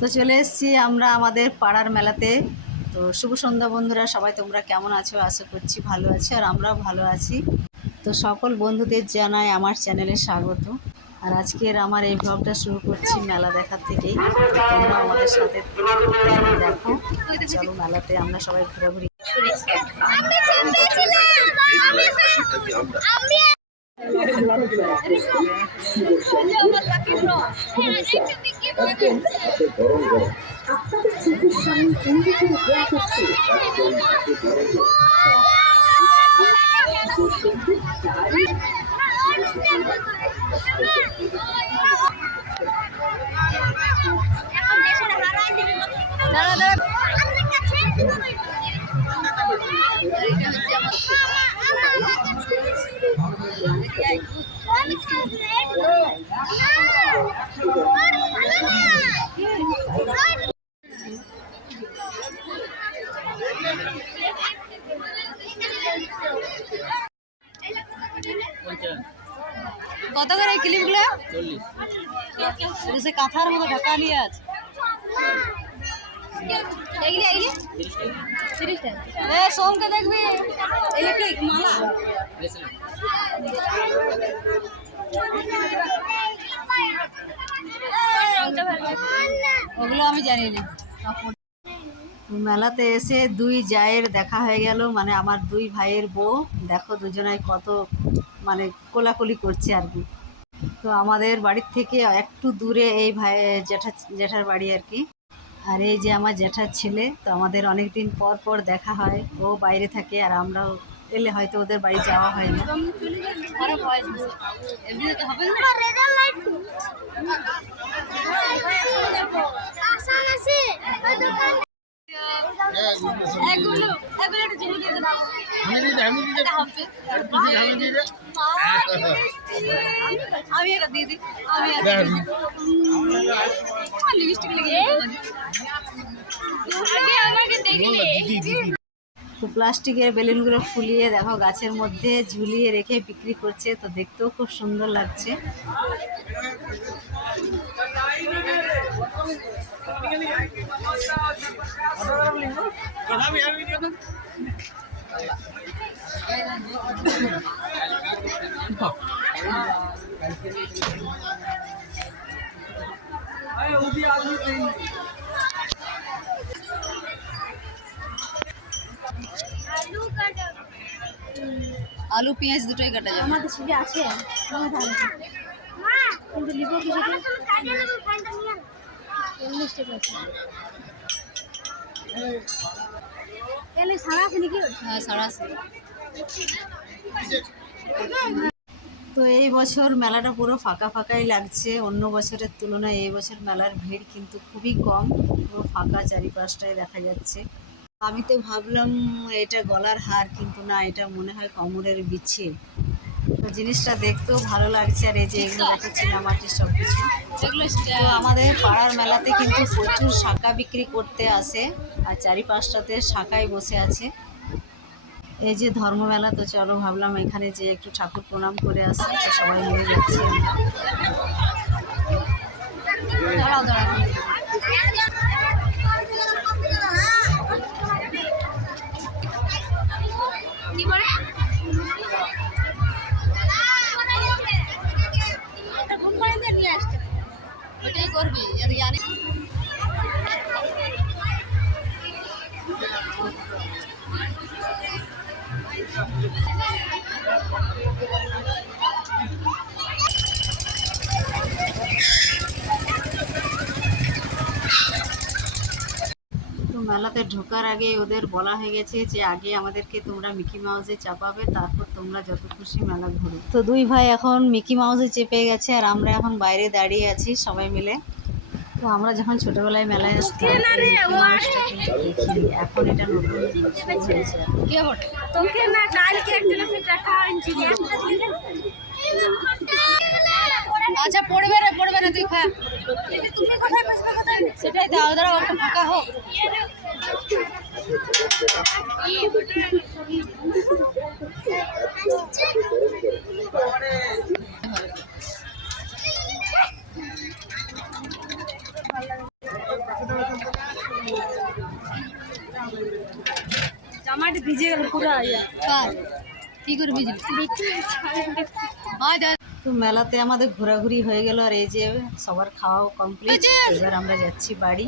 তো চলে এসেছি আমরা আমাদের পাড়ার মেলাতে। তো শুভ সন্ধ্যা বন্ধুরা, সবাই তোমরা কেমন আছো? আশা করছি ভালো আছি, আর আমরাও ভালো আছি। তো সকল বন্ধুদের জানাই আমার চ্যানেলে স্বাগত। আর আজকের আমার এই ব্লগটা শুরু করছি মেলা দেখার থেকেই। তোমরা আমাদের সাথে দেখো। চলো মেলাতে আমরা সবাই ঘোরাঘুরি। আপনাদের চোখের সামনে তৈরি করে দেওয়া হচ্ছে একদম কত করে এই ক্লিপগুলো? 40। সে কাঁথার মতো ঢাকা নিয়ে আছে। সোমকে দেখবি ইলেকট্রিক মালা। ওগুলো আমি জানি না। মেলাতে এসে দুই জায়ের দেখা হয়ে গেল, মানে আমার দুই ভাইয়ের বউ। দেখো দুজনায় কত মানে কোলাকুলি করছে আর কি। তো আমাদের বাড়ির থেকে একটু দূরে এই জ্যাঠার বাড়ি আর কি। আর এই যে আমার জ্যাঠার ছেলে। তো আমাদের অনেক দিন পর পর দেখা হয়। ও বাইরে থাকে আর আমরাও এলে হয়তো ওদের বাড়ি যাওয়া হয় না। তো প্লাস্টিকের বেলুনগুলো ফুলিয়ে দেখো গাছের মধ্যে ঝুলিয়ে রেখে বিক্রি করছে। তো দেখতেও খুব সুন্দর লাগছে। আলু পেঁয়াজ দুটোই কাটা যাবে। আমাদের ছেলে আছে কিন্তু লিবো কিছু সারা আছে নাকি? হ্যাঁ, সারা আছে। তো এই বছর মেলাটা পুরো ফাঁকা ফাঁকাই লাগছে। অন্য বছরের তুলনায় এই বছর মেলার ভিড় কিন্তু খুবই কম। পুরো ফাঁকা চারিপাশটায় দেখা যাচ্ছে। আমি তো ভাবলাম এটা গলার হার, কিন্তু না, এটা মনে হয় কোমরের বিছে। তো জিনিসটা দেখতেও ভালো লাগছে। আর এই যে এগুলো দেখো চীনামাটির সব কিছু। তো আমাদের পাড়ার মেলাতে কিন্তু প্রচুর শাঁখা বিক্রি করতে আসে, আর চারিপাশটাতে শাঁখায় বসে আছে। এই যে ধর্ম মেলা। তো চলো ভাবলাম এখানে যে একটু ঠাকুর প্রণাম করে আসি। তো সবাই মিলে যাচ্ছি। দাঁড়াও দাঁড়াও। ওইটাই করবি। তো মেলাতে ঢোকার আগে ওদের বলা হয়ে গেছে যে আগে আমাদেরকে তোমরা মিকি মাউসে চাপাবে, তারপর তোমরা যত খুশি মেলা ঘুরো। তো দুই ভাই এখন মিকি মাউসে চেপে গেছে, আর আমরা এখন বাইরে দাঁড়িয়ে আছি সবাই মিলে। তো আমরা যখন ছোটবেলায় মেলায় আসতাম মিকি মাউসটা কিন্তু দেখিনি। এখন এটা নতুন হয়েছে। কে বটে তোকে না কালকে একজন এসে দেখা আনছি। আচ্ছা পড়বে না তুই খা। তুমি কোথায় বসবে কোথায়? সেটাই দাও, দাঁড়াও একটা ফাঁকা হোক। জামাটা ভিজে গেল পুরো কি করে বুঝলি? তো মেলাতে আমাদের ঘোরাঘুরি হয়ে গেল, আর এই যে সবার খাওয়াও কমপ্লিট। এবার আমরা যাচ্ছি বাড়ি।